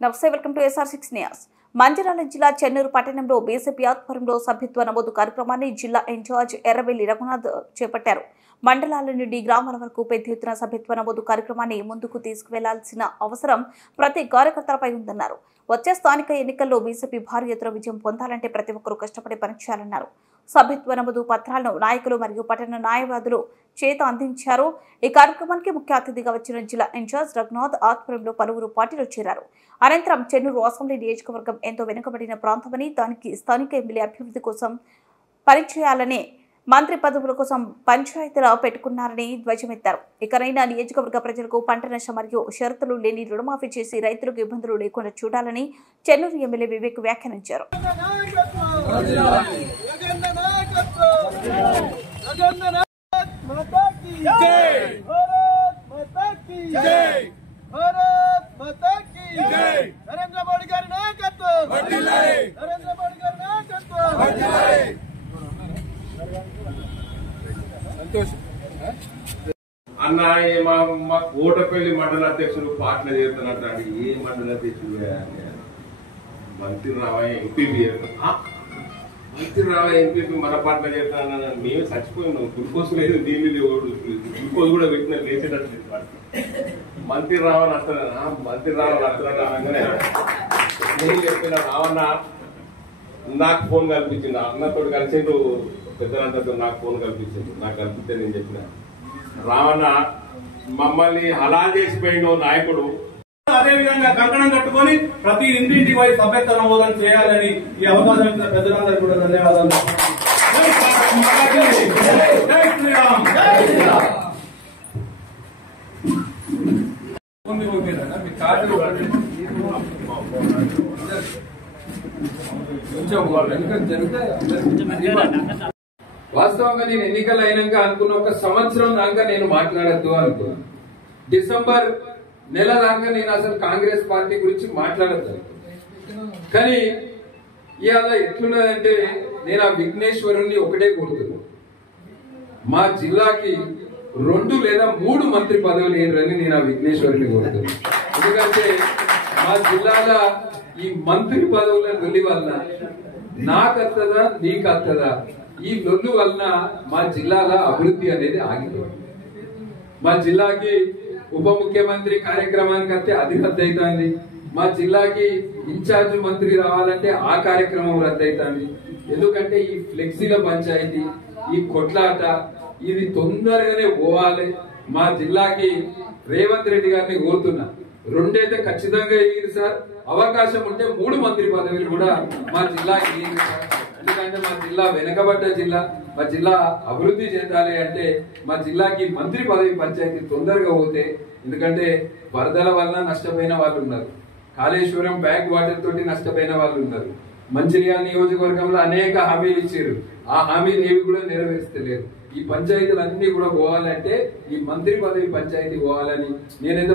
నమస్తే, welcome to SR6 news. Mancherial జిల్లా చెన్నూరు పట్టణంలో బీజేపీ ఆధ్వర్యంలో సభ్యత్వ నమోదు కార్యక్రమాన్ని జిల్లా ఇన్ఛార్జ్ ఎర్రబెల్లి రఘునాథ్ చేపట్టారు. మండలాల నుండి గ్రామాల వరకు పెద్ద ఎత్తున సభ్యత్వ నమోదు కార్యక్రమాన్ని ముందుకు తీసుకువెళ్లాల్సిన అవసరం ప్రతి కార్యకర్తలపై ఉందన్నారు. వచ్చే స్థానిక ఎన్నికల్లో బీజేపీ భారీ ఎత్తున విజయం పొందాలంటే ప్రతి ఒక్కరూ కష్టపడి పనిచేయాలన్నారు. సభ్యత్వ నమోదు పత్రాలను నాయకులు మరియు పట్టణ న్యాయవాదులు చేత అందించారు. ఈ కార్యక్రమానికి ముఖ్య అతిథిగా వచ్చిన జిల్లా ఇన్ఛార్జ్ రఘునాథ్ ఆధ్వర్యంలో పలువురు పార్టీలో చేరారు. అనంతరం చెన్నూరు అసెంబ్లీ నియోజకవర్గం ఎంతో వెనుకబడిన ప్రాంతమని, దానికి స్థానిక ఎమ్మెల్యే అభివృద్ధి కోసం పనిచేయాలని, మంత్రి పదవుల కోసం పంచాయతీలు పెట్టుకున్నారని ధ్వజమెత్తారు. ఇకనైనా నియోజకవర్గ ప్రజలకు పంట నష్టం మరియు షరతులు లేని రుణమాఫీ చేసి రైతులకు ఇబ్బందులు లేకుండా చూడాలని చెన్నూరు ఎమ్మెల్యే వివేక్ వ్యాఖ్యానించారు. అన్న మా కోటపల్లి మండల అధ్యక్షుడు పాటలు చేస్తున్నట్టు ఏ మండల అధ్యక్షుడు మంత్రి రావయ్య ఎంపీపీ మంత్రి రావయ్య ఎంపీపీ మన పాటలు చేస్తానన్న మేము చచ్చిపోయినాం. గ్లూకోజ్ లేదు, నీళ్ళు లేవు, గ్లూకోజ్ కూడా పెట్టిన లేచేటట్టు మంత్రి రావని వస్తున్నా, మంత్రి రావని వస్తున్నానే నేను చెప్పిన రావన్న నాకు ఫోన్ కల్పించింది. అన్నతో కలిసిండు, పెద్దలందరితో నాకు ఫోన్ కల్పించింది. నాకు కల్పిస్తే నేను చెప్పిన రావణ మమ్మల్ని అలా చేసిపోయిన నాయకుడు. అదే విధంగా కంకణం కట్టుకొని ప్రతి ఇంటింటికి పోయి సభ్యత్వ నమోదం చేయాలని ఈ అవకాశం ఇచ్చిన పెద్దలందరికీ కూడా ధన్యవాదాలు. వాస్తవంగా నేను ఎన్నికలు అయినాక అనుకున్న ఒక సంవత్సరం దాకా నేను మాట్లాడద్దు అనుకున్నాను. డిసెంబర్ నెల దాకా నేను అసలు కాంగ్రెస్ పార్టీ గురించి మాట్లాడద్దు. కానీ ఇవాళ ఎట్లున్నదంటే నేను ఆ విఘ్నేశ్వరుణ్ణి ఒకటే కోరుతున్నాను, మా జిల్లాకి 2 లేదా 3 మంత్రి పదవులు ఏంటని నేను ఆ విఘ్నేశ్వరుని కోరుతున్నాను. ఎందుకంటే మా జిల్లాలో ఈ మంత్రి పదవుల లొల్లి వలన నాకు వస్తుందా నీకు వస్తుందా, ఈ లొల్లు వలన మా జిల్లాల అభివృద్ధి అనేది ఆగిపోయింది. మా జిల్లాకి ఉప ముఖ్యమంత్రి కార్యక్రమానికి వస్తే అది రద్దయితుంది. మా జిల్లాకి ఇన్ఛార్జ్ మంత్రి రావాలంటే ఆ కార్యక్రమం రద్దయితుంది. ఎందుకంటే ఈ ఫ్లెక్సీల పంచాయతీ, ఈ కొట్లాట ఇది తొందరగానే పోవాలి. మా జిల్లాకి రేవంత్ రెడ్డి గారిని కోరుతున్నా, 2 అయితే ఖచ్చితంగా ఇయ్యండి సార్, అవకాశం ఉంటే 3 మంత్రి పదవులు కూడా మా జిల్లాకి ఇయ్యండి సార్. ఎందుకంటే మా జిల్లా వెనకబడ్డ జిల్లా, మా జిల్లా అభివృద్ధి చెందాలి అంటే మా జిల్లాకి మంత్రి పదవి పంచాయతీ తొందరగా పోతే, ఎందుకంటే వరదల వలన నష్టపోయిన వాళ్ళు ఉన్నారు, కాళేశ్వరం బ్యాక్ వాటర్ తోటి నష్టపోయిన వాళ్ళు ఉన్నారు, మంచిర్యాల నియోజకవర్గంలో అనేక హామీలు ఇచ్చారు, ఆ హామీలు ఏవి కూడా నెరవేర్చలేరు. ఈ పంచాయతీలు అన్ని కూడా పోవాలంటే ఈ మంత్రి పదవి పంచాయతీ పోవాలని నేనైతే